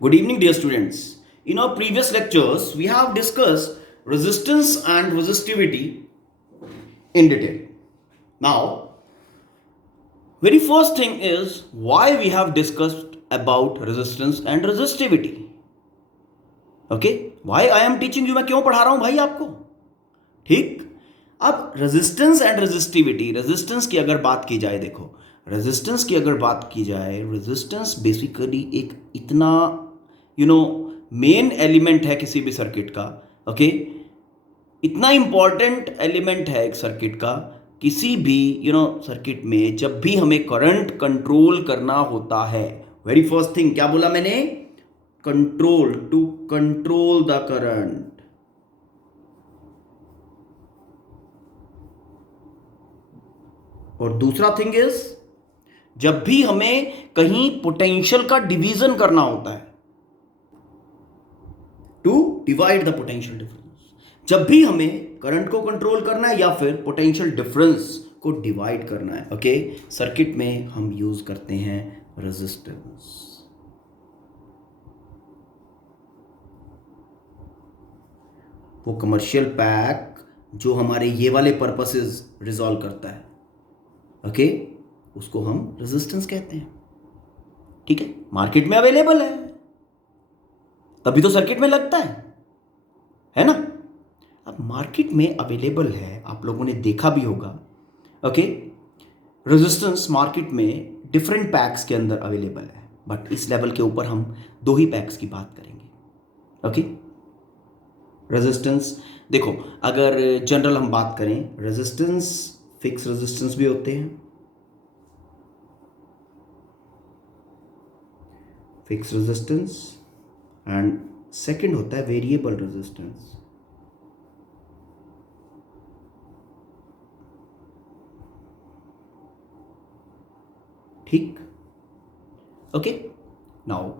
Good evening, dear students. In our previous lectures, we have discussed resistance and resistivity in detail. Now, very first thing is why we have discussed about resistance and resistivity. Okay, why I am teaching you, मैं क्यों पढ़ा रहा हूं भाई आपको. ठीक. अब resistance and resistivity, resistance की अगर बात की जाए, देखो रेजिस्टेंस की अगर बात की जाए, रेजिस्टेंस बेसिकली एक इतना मेन एलिमेंट है किसी भी सर्किट का. ओके, इतना इंपॉर्टेंट एलिमेंट है एक सर्किट का. किसी भी सर्किट में जब भी हमें करंट कंट्रोल करना होता है, वेरी फर्स्ट थिंग क्या बोला मैंने, control, to control the current. और दूसरा थिंग इज, जब भी हमें कहीं पोटेंशियल का डिवीजन करना होता है, to divide the potential difference. जब भी हमें करंट को कंट्रोल करना है या फिर पोटेंशियल डिफरेंस को डिवाइड करना है, ओके, सर्किट में हम यूज करते हैं रेजिस्टेंस. वो कमर्शियल पैक जो हमारे ये वाले पर्पसेस रिजॉल्व करता है, ओके, उसको हम रेजिस्टेंस कहते हैं. ठीक है, मार्केट में अवेलेबल है, तभी तो सर्किट में लगता है ना. अब मार्केट में अवेलेबल है, आप लोगों ने देखा भी होगा. ओके, रेजिस्टेंस मार्केट में डिफरेंट पैक्स के अंदर अवेलेबल है, बट इस लेवल के ऊपर हम दो ही पैक्स की बात करेंगे. ओके, रेजिस्टेंस देखो, अगर जनरल हम बात करें, रेजिस्टेंस फिक्स रेजिस्टेंस भी होते हैं, फिक्स रेजिस्टेंस, एंड सेकंड होता है वेरिएबल रेजिस्टेंस. ठीक. Okay, now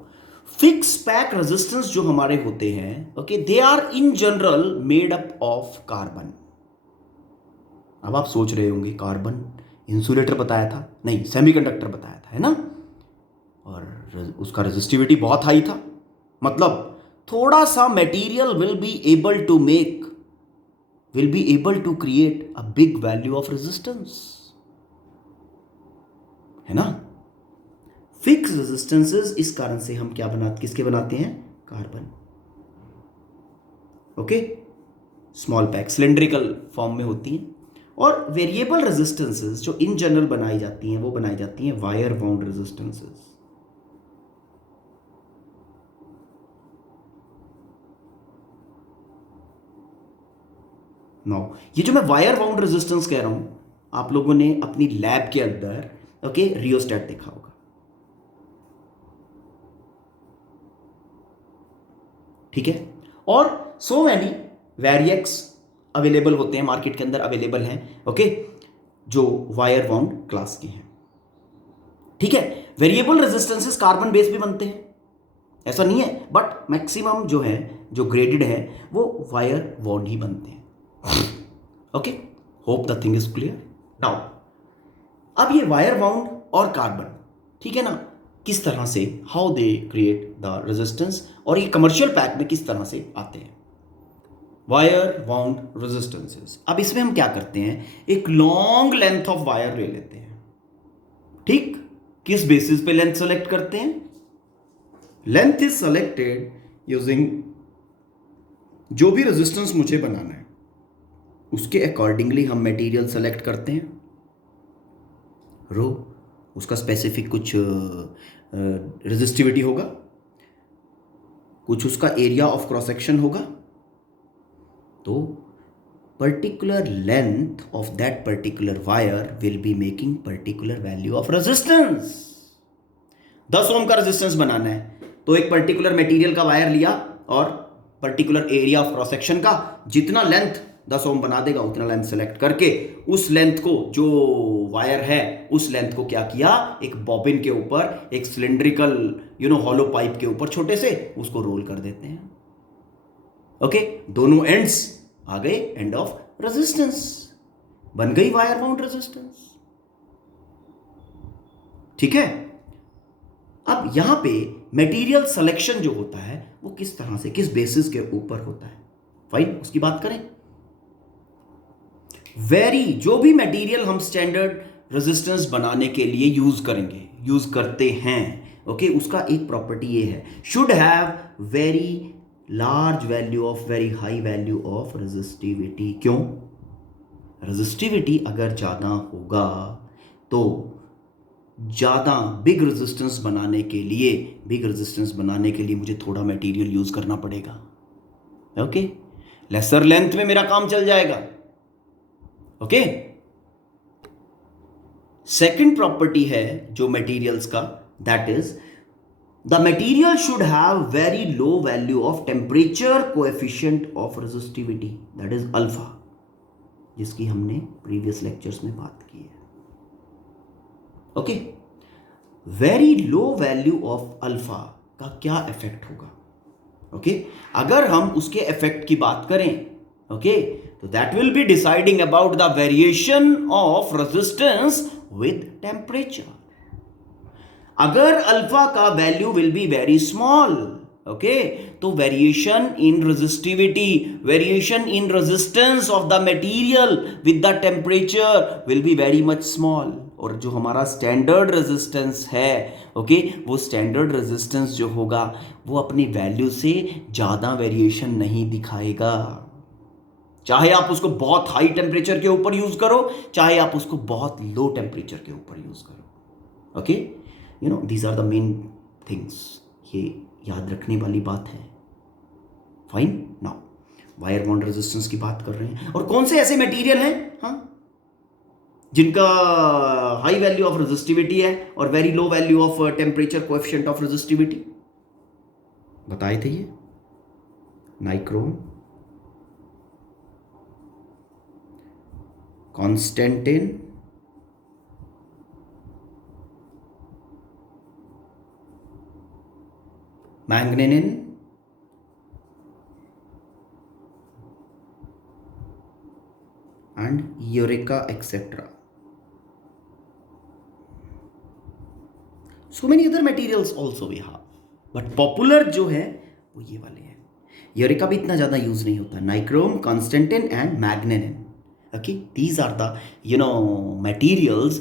fix pack resistance जो हमारे होते हैं, okay, they are in general made up of carbon. अब आप सोच रहे होंगे, कार्बन इंसुलेटर बताया था, नहीं सेमीकंडक्टर बताया था, है ना, और उसका रेजिस्टिविटी बहुत हाई था. मतलब थोड़ा सा material will be able to create a big value of resistance, है ना. फिक्स रेजिस्टेंसेस इस कारण से हम किसके बनाते हैं, carbon. Okay, small pack cylindrical form में होती हैं. और वेरिएबल रेजिस्टेंसेस जो इन जनरल बनाई जाती हैं, वो बनाई जाती हैं वायर बाउंड रेजिस्टेंसेस. नाउ ये जो मैं वायर बाउंड रेजिस्टेंस कह रहा हूं, आप लोगों ने अपनी लैब के अंदर ओके रियोस्टेट देखा होगा. ठीक है, और सो मैनी वेरिएक्स अवेलेबल होते हैं, मार्केट के अंदर अवेलेबल हैं, ओके, जो वायर बाउंड क्लास के हैं. ठीक है, वेरिएबल रेजिस्टेंसेस कार्बन बेस भी बनते हैं, ऐसा नहीं है, बट मैक्सिमम जो है, जो ग्रेडेड है, वो वायर बाउंड ही बनते हैं. Okay, hope the thing is clear. Now अब ये वायर बाउंड और कार्बन, ठीक है ना, किस तरह से, how they create the resistance, और ये कमर्शियल पैक में किस तरह से आते हैं वायर बाउंड रेजिस्टेंसेस. अब इसमें हम क्या करते हैं, एक लॉन्ग लेंथ ऑफ वायर ले लेते हैं. ठीक, किस बेसिस पे लेंथ सेलेक्ट करते हैं, लेंथ इज सेलेक्टेड यूजिंग, जो भी रेजिस्टेंस मुझे बनाना है उसके अकॉर्डिंगली हम मटेरियल सेलेक्ट करते हैं. रो, उसका स्पेसिफिक कुछ रेजिस्टिविटी होगा, कुछ उसका एरिया ऑफ क्रॉस सेक्शन होगा, तो particular length of that particular wire will be making particular value of resistance. 10 ओम का रेजिस्टेंस बनाना है, तो एक पर्टिकुलर मटेरियल का वायर लिया और particular area of cross section का जितना लेंथ 10 ओम बना देगा, उतना लेंथ सेलेक्ट करके उस लेंथ को, जो वायर है उस लेंथ को क्या किया, एक बॉबिन के ऊपर, एक सिलेंड्रिकल हॉलो पाइप के ऊपर छोटे से उसको रोल कर देते हैं. ओके, दोनों एंड्स आ गए, एंड ऑफ रेजिस्टेंस, बन गई वायर बाउंड रेजिस्टेंस. ठीक है, अब यहां पे मटेरियल सिलेक्शन जो होता है वो किस तरह से, किस बेसिस के ऊपर होता है। फाइन, उसकी बात करें। जो भी मटेरियल हम स्टैंडर्ड रेजिस्टेंस बनाने के लिए यूज करते हैं, ओके, उसका एक प्रॉपर्टी ये है, should have very large value of, very high value of resistivity. क्यों? रेजिस्टिविटी अगर ज्यादा होगा तो ज्यादा बिग रेजिस्टेंस बनाने के लिए मुझे थोड़ा मटेरियल यूज करना पड़ेगा। ओके, लेसर लेंथ में मेरा काम चल जाएगा। ओके, सेकंड प्रॉपर्टी है जो मटेरियल्स का, that is the material should have very low value of temperature coefficient of resistivity, that is alpha, जिसकी हमने प्रीवियस लेक्चर्स में बात की है। Okay, very low value of alpha का क्या इफेक्ट होगा? ओके, अगर हम उसके इफेक्ट की बात करें, ओके, तो that will be deciding about the variation of resistance with temperature. अगर अल्फा का value will be very small, okay, तो variation in resistance of the material with the temperature will be very much small. और जो हमारा standard resistance है, okay, वो standard resistance जो होगा वो अपनी वैल्यू से ज़्यादा वेरिएशन नहीं दिखाएगा, चाहे आप उसको बहुत हाई टेम्परेचर के ऊपर यूज करो, चाहे आप उसको बहुत लो टेम्परेचर के ऊपर यूज करो। Okay, you know these are the main things, ये याद रखने वाली बात है। Fine, now wire bond resistance की बात कर रहे हैं, और कौन से ऐसे मटेरियल हैं, हाँ, जिनका हाई वैल्यू ऑफ रेजिस्टिविटी है और very low value of temperature coefficient of resistivity, बताए थे ये, nichrome, constantan, manganin, and eureka etcetera. So many other materials also we have, but popular जो है वो ये वाले हैं। यूरेका भी इतना ज़्यादा यूज नहीं होता, nichrome, constantan and manganin. Okay, these are the materials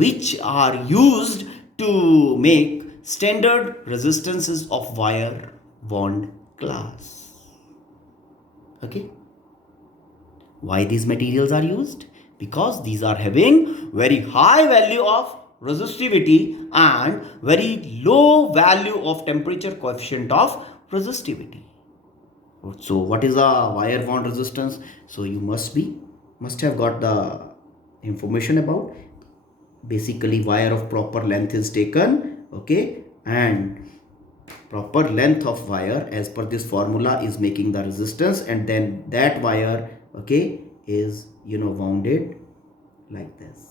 which are used to make standard resistances of wire bond class. Okay, why these materials are used? Because these are having very high value of resistivity and very low value of temperature coefficient of resistivity. So what is a wire bond resistance? So you must have got the information about. Basically wire of proper length is taken, okay, and proper length of wire as per this formula is making the resistance, and then that wire, okay, is wounded like this.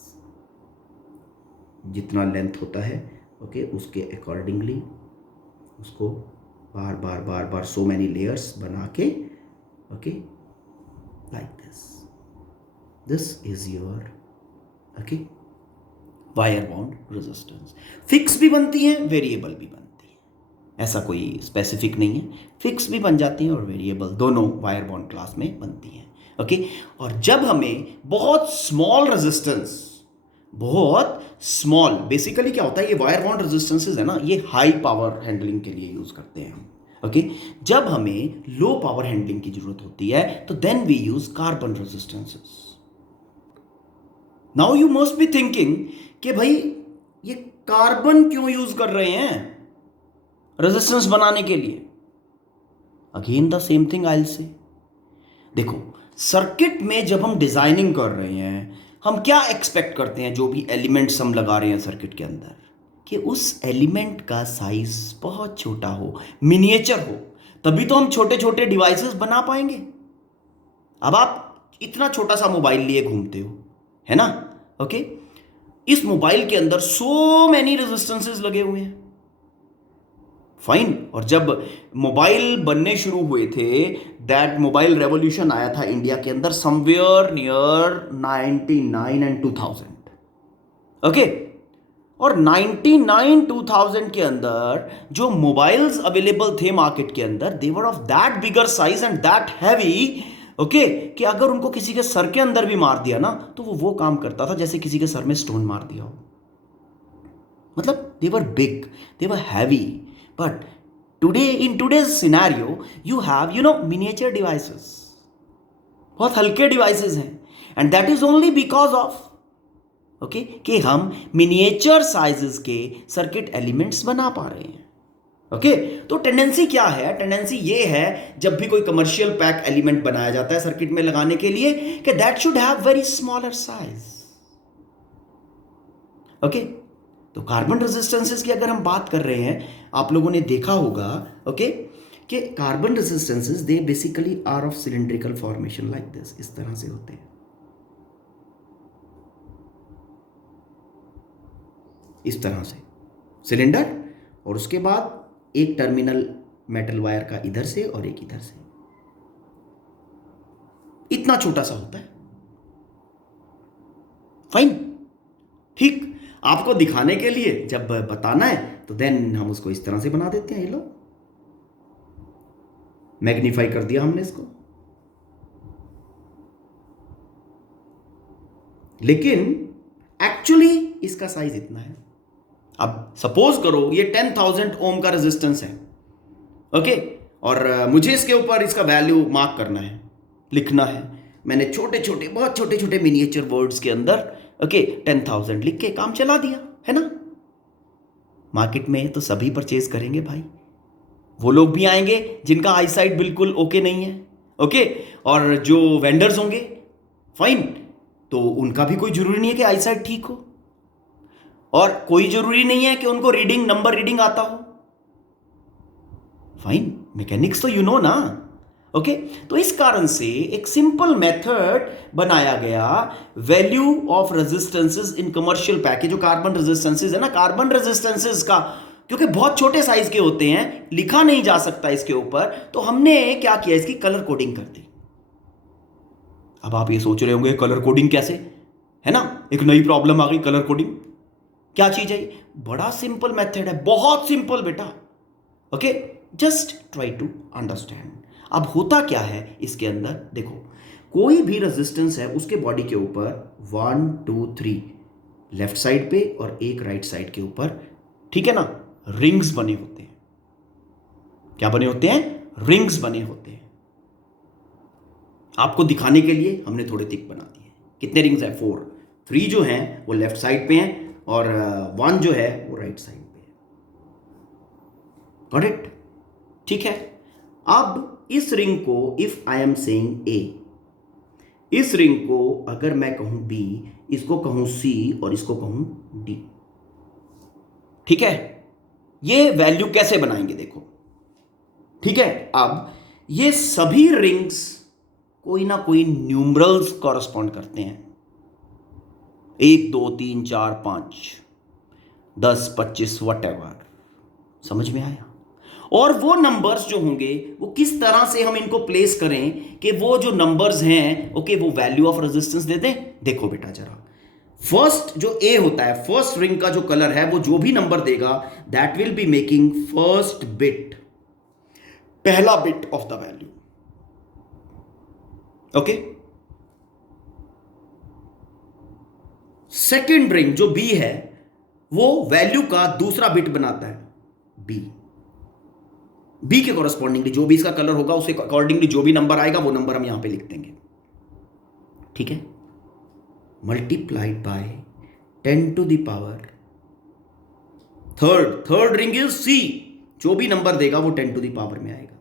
जितना length होता है, okay, उसके accordingly उसको बार बार so many layers बना के, okay, like this is your, okay, wire bond resistance. Fix भी बनती है, वेरिएबल भी बनती है, ऐसा कोई स्पेसिफिक नहीं है, फिक्स भी बन जाती हैं और वेरिएबल दोनों वायर बॉन्ड क्लास में बनती हैं। ओके, और जब हमें बहुत स्मॉल रेजिस्टेंस, बहुत स्मॉल, बेसिकली क्या होता है, ये वायर बॉन्ड रेजिस्टेंसेस है ना, ये हाई पावर हैंडलिंग के लिए यूज करते हैं हम। ओके, जब हमें लो पावर हैंडलिंग की जरूरत होती है तो then we use carbon resistances. Now you must be thinking कि भाई ये कार्बन क्यों यूज कर रहे हैं रेजिस्टेंस बनाने के लिए? Again the same thing I will say. देखो, सर्किट में जब हम डिजाइनिंग कर रहे हैं, हम क्या एक्सपेक्ट करते हैं, जो भी एलिमेंट्स हम लगा रहे हैं सर्किट के अंदर, कि उस एलिमेंट का साइज बहुत छोटा हो, मिनिएचर हो, तभी तो हम छोटे छोटे डिवाइसेस बना पाएंगे। अब आप इतना छोटा सा मोबाइल लिए घूमते हो, है ना, ओके, इस मोबाइल के अंदर सो मैनी रेजिस्टेंसेस लगे हुए हैं। फाइन, और जब मोबाइल बनने शुरू हुए थे, दैट मोबाइल रेवोल्यूशन आया था इंडिया के अंदर समवेयर नियर 99 एंड 2000। ओके, और 99 2000 के अंदर जो मोबाइल्स अवेलेबल थे मार्केट के अंदर, they were of that bigger size and that heavy, okay, कि अगर उनको किसी के सर के अंदर भी मार दिया ना तो वो काम करता था जैसे किसी के सर में स्टोन मार दिया हो। मतलब they were big, they were heavy, but today in today's scenario you have miniature devices, बहुत हल्के डिवाइसेस हैं, and that is only because of okay कि हम मिनिएचर साइजेस के सर्किट एलिमेंट्स बना पा रहे हैं। ओके तो टेंडेंसी क्या है? टेंडेंसी ये है जब भी कोई कमर्शियल पैक एलिमेंट बनाया जाता है सर्किट में लगाने के लिए कि that should have very smaller size. Okay तो कार्बन रेजिस्टेंसेस की अगर हम बात कर रहे हैं, आप लोगों ने देखा होगा ओके कि carbon resistances they basically are of cylindrical formation like this, इस तरह से होते हैं, इस तरह से सिलेंडर, और उसके बाद एक टर्मिनल मेटल वायर का इधर से और एक इधर से, इतना छोटा सा होता है। फाइन, ठीक, आपको दिखाने के लिए जब बताना है तो देन हम उसको इस तरह से बना देते हैं। ये लो, मैग्नीफाई कर दिया हमने इसको, लेकिन एक्चुअली इसका साइज इतना है। अब सपोज करो ये 10,000 ओम का रेजिस्टेंस है, ओके, और मुझे इसके ऊपर इसका वैल्यू मार्क करना है, लिखना है। मैंने छोटे छोटे, बहुत छोटे छोटे मिनिएचर वर्ड्स के अंदर ओके 10,000 लिख के काम चला दिया, है ना। मार्केट में तो सभी परचेज करेंगे भाई, वो लोग भी आएंगे जिनका आई साइट बिल्कुल ओके नहीं है, ओके, और जो वेंडर्स होंगे फाइन, तो उनका भी कोई जरूरी नहीं है कि आई साइट ठीक हो, और कोई जरूरी नहीं है कि उनको रीडिंग, नंबर रीडिंग आता हो। फाइन, मैकेनिक्स तो यू नो ना, ओके। तो इस कारण से एक सिंपल मेथड बनाया गया value of resistances in commercial package. जो कार्बन रेजिस्टेंसेस है ना, कार्बन रेजिस्टेंसेस का क्योंकि बहुत छोटे साइज के होते हैं, लिखा नहीं जा सकता इसके ऊपर, तो हमने क्या किया, इसकी कलर कोडिंग कर दी। अब आप ये सोच रहे होंगे कलर कोडिंग कैसे, है ना, एक नई प्रॉब्लम आ गई, कलर कोडिंग क्या चीज है? बड़ा सिंपल मेथड है, बहुत सिंपल बेटा, okay, just try to understand. अब होता क्या है इसके अंदर, देखो, कोई भी रेजिस्टेंस है उसके बॉडी के ऊपर 1 2 3 लेफ्ट साइड पे और एक राइट साइड के ऊपर, ठीक है ना, रिंग्स बने होते हैं। क्या बने होते हैं? रिंग्स बने होते हैं। आपको दिखाने के लिए हमने थोड़े थिक बना दिए। कितने रिंग्स है? 4। 3 जो हैं वो लेफ्ट साइड पे हैं और 1 जो है वो राइट साइड पे है। Got it? ठीक है। अब इस रिंग को इफ आई एम सेइंग ए, इस रिंग को अगर मैं कहूं बी, इसको कहूं सी और इसको कहूं डी, ठीक है। ये वैल्यू कैसे बनाएंगे देखो, ठीक है। अब ये सभी रिंग्स कोई ना कोई न्यूमरल्स कॉरस्पॉन्ड करते हैं, 1 2 3 4 5 10 25 वटएवर, समझ में आया? और वो नंबर्स जो होंगे वो किस तरह से हम इनको प्लेस करें कि वो जो नंबर्स हैं ओके वो वैल्यू ऑफ रेजिस्टेंस दे दें। देखो बेटा जरा, फर्स्ट जो ए होता है, फर्स्ट रिंग का जो कलर है, वो जो भी नंबर देगा that will be making first bit, पहला bit of the value, okay. Second ring जो बी है वो वैल्यू का दूसरा बिट बनाता है, बी के कॉरस्पॉन्डिंगली जो भी इसका कलर होगा उसे अकॉर्डिंगली जो भी नंबर आएगा वो नंबर हम यहां पे लिख देंगे, ठीक है। Multiplied by 10 to the power third ring is C, जो भी नंबर देगा वो 10 टू द पावर में आएगा।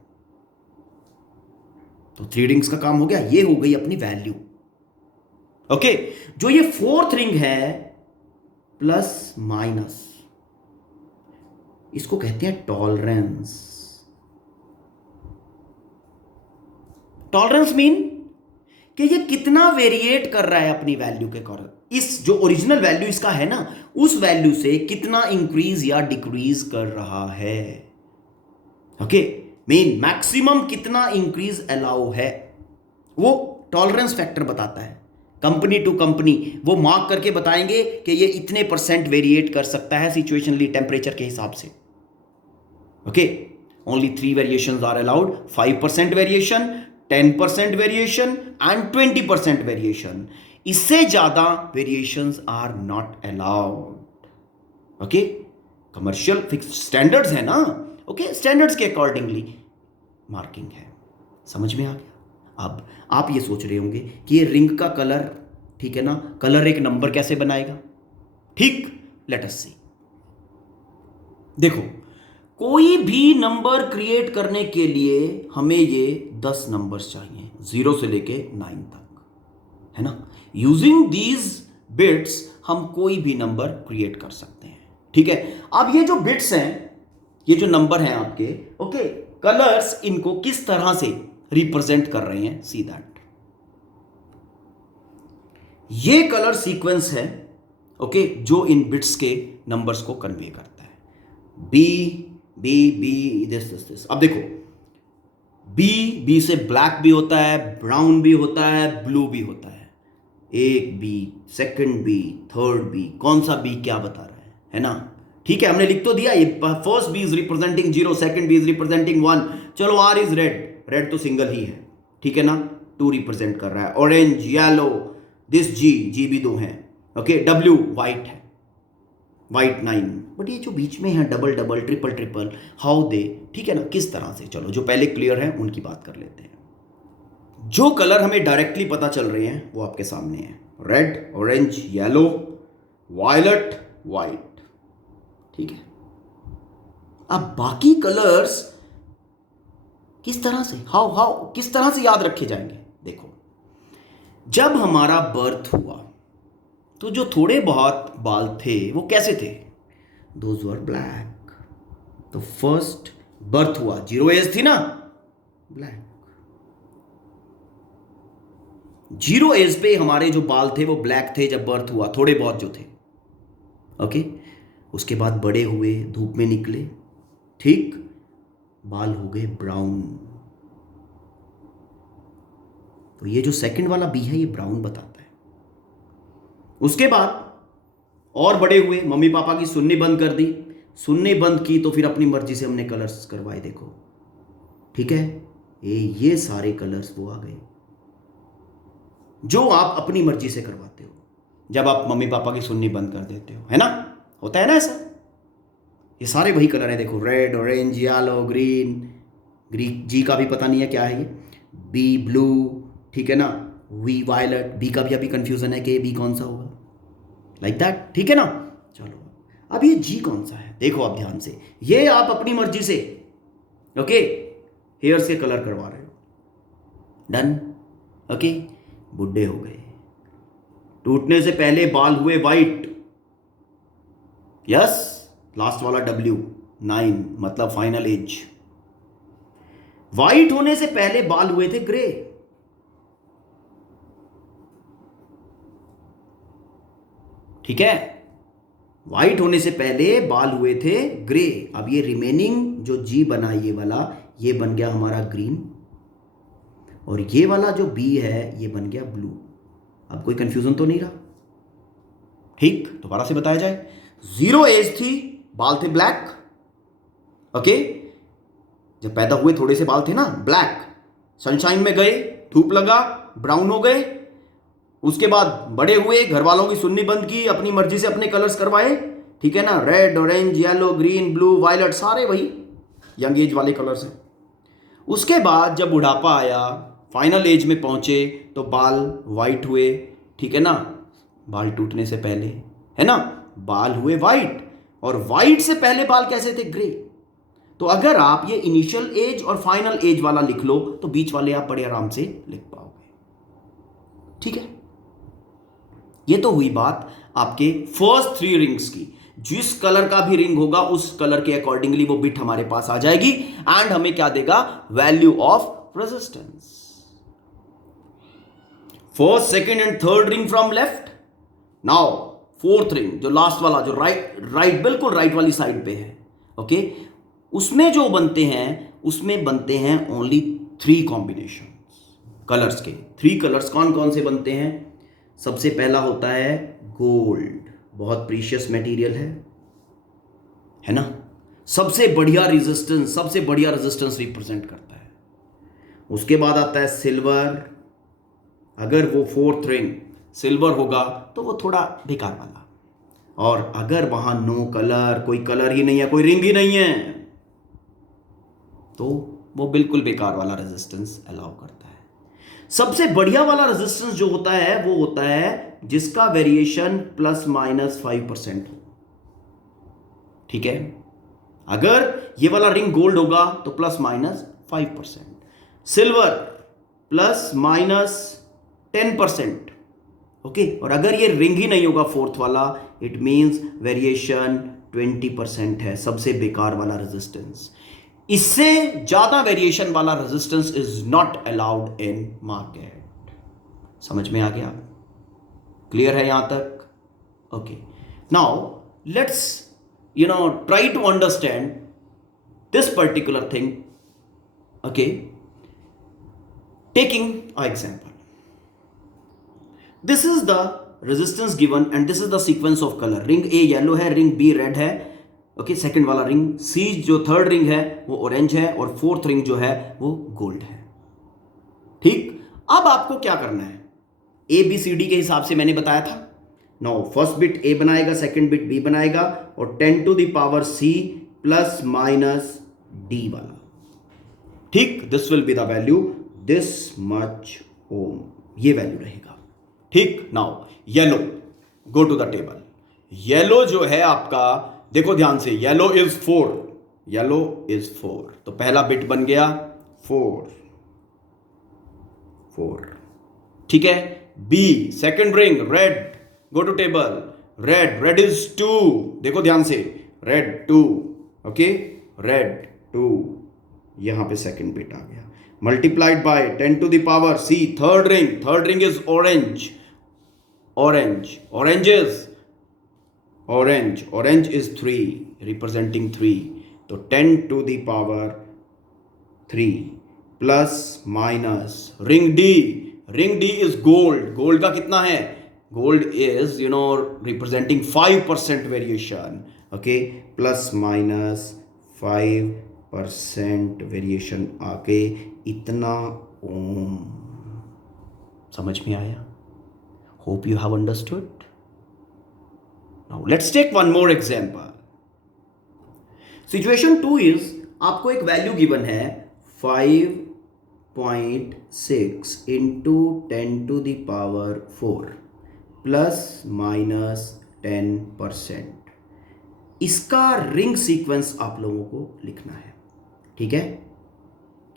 तो 3 रिंग्स का काम हो गया, ये हो गई अपनी वैल्यू, ओके। जो ये फोर्थ रिंग है प्लस माइनस, इसको कहते हैं टॉलरेंस। टॉलरेंस मीन कि ये कितना वेरिएट कर रहा है अपनी वैल्यू के कारण, इस जो ओरिजिनल वैल्यू इसका है ना उस वैल्यू से कितना इंक्रीज या डिक्रीज कर रहा है, ओके। मीन मैक्सिमम कितना इंक्रीज अलाउ है, वो टॉलरेंस फैक्टर बताता है कंपनी टू कंपनी वो मार्क करके बताएंगे कि ये इतने % वेरिएट कर सकता है सिचुएशनली टेम्परेचर के हिसाब से। Okay, only 3 variations are allowed, 5% variation, 10% variation and 20% variation. इससे ज्यादा variations are not allowed. Okay, commercial fixed standards है ना। ओके, स्टैंडर्ड्स के अकॉर्डिंगली मार्किंग है। समझ में आ गया? अब आप ये सोच रहे होंगे कि ये रिंग का कलर, ठीक है ना, कलर एक नंबर कैसे बनाएगा? ठीक, लेट अस सी। देखो, कोई भी नंबर क्रिएट करने के लिए हमें ये 10 नंबर्स चाहिए, 0 से लेके 9 तक, है ना। यूजिंग दीज बिट्स हम कोई भी नंबर क्रिएट कर सकते हैं, ठीक है। अब ये जो बिट्स हैं, ये जो नंबर हैं आपके, ओके, कलर्स इनको किस तरह से रिप्रेजेंट कर रहे हैं, सी दैट। ये कलर सीक्वेंस है, ओके, जो इन बिट्स के नंबर्स को कन्वे करता है। B B B this. अब देखो, बी से ब्लैक भी होता है, ब्राउन भी होता है, ब्लू भी होता है। एक B, second B, third B, कौन सा बी क्या बता रहा है ना। ठीक है, हमने लिख तो दिया, ये first B is representing 0, second B is representing 1। चलो, आर इज रेड तो सिंगल ही है, ठीक है ना, 2 रिप्रेजेंट कर रहा है। ऑरेंज, येलो, दिस जी भी 2 हैं। ओके, डब्ल्यू वाइट है, वाइट 9। बट ये जो बीच में है डबल, ट्रिपल, हाउ दे, ठीक है ना, किस तरह से। चलो, जो पहले क्लियर है उनकी बात कर लेते हैं। जो कलर हमें डायरेक्टली पता चल रहे हैं वो आपके सामने है, red, orange, yellow, violet, white, ठीक है। अब बाकी कलर्स किस तरह से, हाउ किस तरह से याद रखे जाएंगे? देखो, जब हमारा बर्थ हुआ तो जो थोड़े बहुत बाल थे वो कैसे थे? Those were black. तो फर्स्ट बर्थ हुआ, 0 एज थी ना, ब्लैक। 0 एज पे हमारे जो बाल थे वो ब्लैक थे जब बर्थ हुआ, थोड़े बहुत जो थे। ओके, उसके बाद बड़े हुए, धूप में निकले, ठीक, बाल हो गए ब्राउन। तो ये जो सेकंड वाला बी है ये ब्राउन बताता है। उसके बाद और बड़े हुए, मम्मी पापा की सुननी बंद कर दी, सुननी बंद की तो फिर अपनी मर्जी से हमने कलर्स करवाए, देखो, ठीक है। ये सारे कलर्स वो आ गए जो आप अपनी मर्जी से करवाते हो जब आप मम्मी पापा की सुननी बंद कर देते हो, है ना, होता है ना ऐसा। ये सारे वही कलर है, देखो, रेड, ऑरेंज, येलो, ग्रीन, जी का भी पता नहीं है क्या है ये, बी ब्लू, ठीक है ना, वी वायलट, बी का भी अभी कंफ्यूजन है कि बी कौन सा होगा, लाइक दैट, ठीक है ना। चलो, अब ये जी कौन सा है, देखो आप ध्यान से, ये आप अपनी मर्जी से, ओके, हेयर्स के कलर करवा रहे हो, डन। ओके, बुढ़े हो गए, टूटने से पहले बाल हुए वाइट, यस, लास्ट वाला W 9 मतलब फाइनल एज। वाइट होने से पहले बाल हुए थे ग्रे, ठीक है, वाइट होने से पहले बाल हुए थे ग्रे। अब ये रिमेनिंग जो जी बना ये वाला, ये बन गया हमारा ग्रीन, और ये वाला जो बी है ये बन गया ब्लू। अब कोई कंफ्यूजन तो नहीं रहा, ठीक, दोबारा से बताया जाए। 0 एज थी, बाल थे ब्लैक, ओके, जब पैदा हुए थोड़े से बाल थे ना ब्लैक, सनशाइन में गए, धूप लगा, ब्राउन हो गए। उसके बाद बड़े हुए, घर वालों की सुननी बंद की, अपनी मर्जी से अपने कलर्स करवाए, ठीक है ना, red, orange, yellow, green, blue, violet, सारे वही यंग एज वाले कलर्स हैं। उसके बाद जब बुढ़ापा आया, फाइनल एज में पहुंचे, तो बाल वाइट हुए, ठीक है ना, बाल टूटने से पहले, है ना, बाल हुए वाइट, और वाइट से पहले बाल कैसे थे, ग्रे। तो अगर आप ये इनिशियल एज और फाइनल एज वाला लिख लो तो बीच वाले आप बड़े आराम से लिख पाओगे, ठीक है। ये तो हुई बात आपके फर्स्ट 3 रिंग्स की। जिस कलर का भी रिंग होगा उस कलर के अकॉर्डिंगली वो बिट हमारे पास आ जाएगी एंड हमें क्या देगा, value of resistance. First, second and third ring from left. Now fourth ring, जो लास्ट वाला, जो राइट बिल्कुल राइट वाली साइड पे है, ओके, उसमें जो बनते हैं, उसमें बनते हैं ओनली 3 कॉम्बिनेशन कलर्स के। 3 कलर्स कौन कौन से बनते हैं? सबसे पहला होता है गोल्ड, बहुत प्रीशियस मटेरियल है ना, सबसे बढ़िया रेजिस्टेंस रिप्रेजेंट करता है। उसके बाद आता है सिल्वर, अगर वो फोर्थ रिंग सिल्वर होगा तो वो थोड़ा बेकार वाला, और अगर वहां नो कलर, कोई कलर ही नहीं है, कोई रिंग ही नहीं है, तो वो बिल्कुल बेकार वाला रेजिस्टेंस अलाउ करता है। सबसे बढ़िया वाला रेजिस्टेंस जो होता है वो होता है जिसका वेरिएशन ±5% हो। ठीक है, अगर ये वाला रिंग गोल्ड होगा तो ±5%, सिल्वर ±10%, ओके। और अगर ये रिंग ही नहीं होगा फोर्थ वाला, इट मींस वेरिएशन 20% है, सबसे बेकार वाला रेजिस्टेंस। इससे ज्यादा वेरिएशन वाला resistance is not allowed in market. समझ में आ गया? क्लियर है यहां तक? Okay, now let's try to understand this particular thing, okay, taking an example. This is the resistance given and this is the sequence of color. ring A yellow है, ring B red है, okay, second वाला ring C जो third ring है वो orange है, और fourth ring जो है वो गोल्ड है। ठीक, अब आपको क्या करना है, ABCD के हिसाब से मैंने बताया था। नाउ फर्स्ट बिट A बनाएगा, सेकेंड बिट B बनाएगा, और 10 to the power C plus minus D वाला। ठीक, this will be the value, this much ohm, ये वैल्यू रहेगा। ठीक, now yellow, go to the table. Yellow जो है आपका, देखो ध्यान से, येलो इज 4, तो पहला बिट बन गया 4, ठीक है। B second ring red, go to table, red is 2, देखो ध्यान से, रेड 2, ओके, रेड 2, यहां पे सेकंड बिट आ गया, multiplied by 10 to the power C third ring is orange is 3, representing 3, तो 10 to the power 3 plus minus ring D is gold का कितना है, gold is representing 5% variation, okay, plus minus 5% variation आके इतना ohm. समझ में आया? Hope you have understood. Now let's take one more example. Situation 2 is, आपको एक वैल्यू गिवन है 5.6 into 10 to the power 4 plus minus 10%। इसका रिंग सीक्वेंस आप लोगों को लिखना है। ठीक है,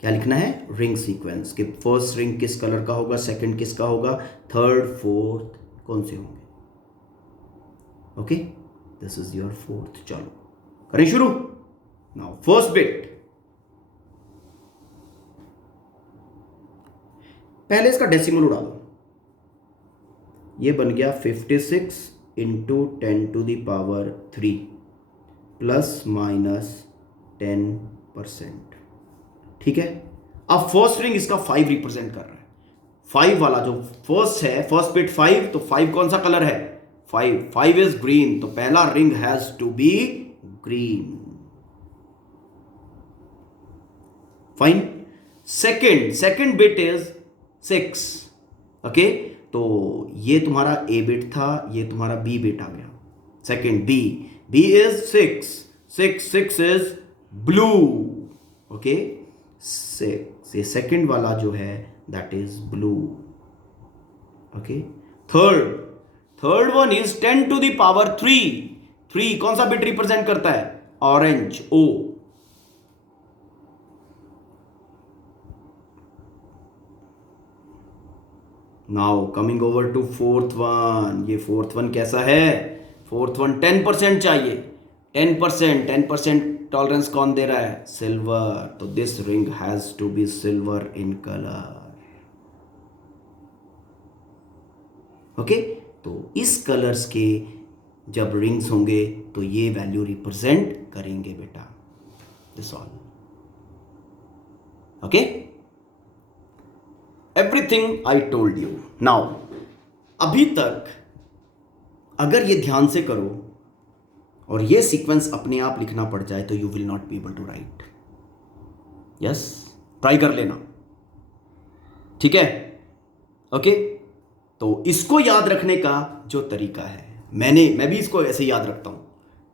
क्या लिखना है, रिंग सीक्वेंस, कि फर्स्ट रिंग किस कलर का होगा, सेकंड किसका होगा, थर्ड फोर्थ कौन से होंगे। Okay, this is your fourth. चलो करें शुरू। नाउ फर्स्ट बिट, पहले इसका डेसिमल उड़ा दो, ये बन गया 56 into 10 to the power 3 plus minus 10%। ठीक है, अब फर्स्ट रिंग इसका 5 रिप्रेजेंट कर रहा है, 5 वाला जो फर्स्ट है, फर्स्ट बिट 5, तो 5 कौन सा कलर है, 5 इज ग्रीन, तो पहला ring has to be green. Fine, second bit is 6, okay, तो ये तुम्हारा A बिट था, ये तुम्हारा B बिट आ गया, second B is 6 is blue, okay, 6, ये सेकेंड वाला जो है that is blue, okay. Third one is 10 to the power 3 कौन सा बिट रिप्रेजेंट करता है, orange, O। Now coming over to fourth one, ये फोर्थ वन कैसा है, फोर्थ वन 10% चाहिए, 10% टॉलरेंस कौन दे रहा है, सिल्वर, तो this ring has to be silver in colour, okay. तो इस कलर्स के जब रिंग्स होंगे तो ये वैल्यू रिप्रेजेंट करेंगे बेटा, this all, okay. Everything I told you. Now अभी तक अगर ये ध्यान से करो और ये सीक्वेंस अपने आप लिखना पड़ जाए तो you will not be able to write. Yes, try कर लेना. ठीक है, ओके. तो इसको याद रखने का जो तरीका है, मैं भी इसको ऐसे याद रखता हूं.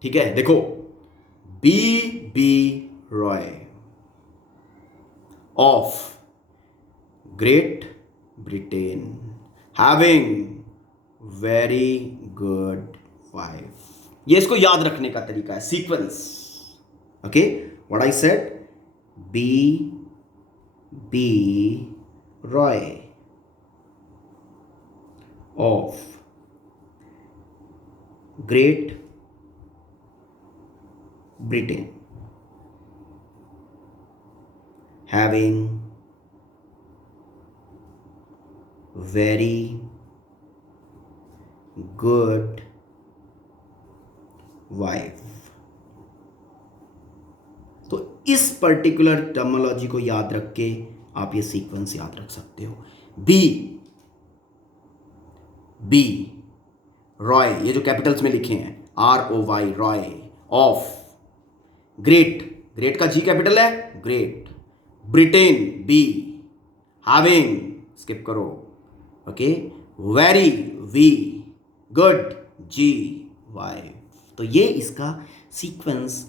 ठीक है, देखो, B Roy of Great Britain having very good wife. ये इसको याद रखने का तरीका है, सीक्वेंस. Okay, what I said, B Roy of Great Britain having very good wife. तो इस पर्टिकुलर टर्मोलॉजी को याद रख के आप ये सीक्वेंस याद रख सकते हो. बी रॉय, ये जो कैपिटल्स में लिखे हैं, ROY, रॉय ऑफ ग्रेट का जी कैपिटल है, great. Britain, B. Having, skip करो. Okay, very, V. Good, G. Wife. तो ये इसका सीक्वेंस,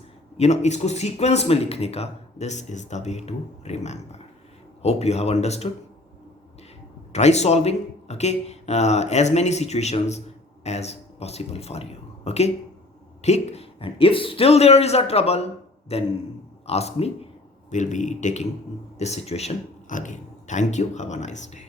इसको सीक्वेंस में लिखने का, this is the way to remember. Hope you have understood. Try solving, okay, as many situations as possible for you. Okay, ठीक. And if still there is a trouble, then ask me. We'll be taking this situation again. Thank you. Have a nice day.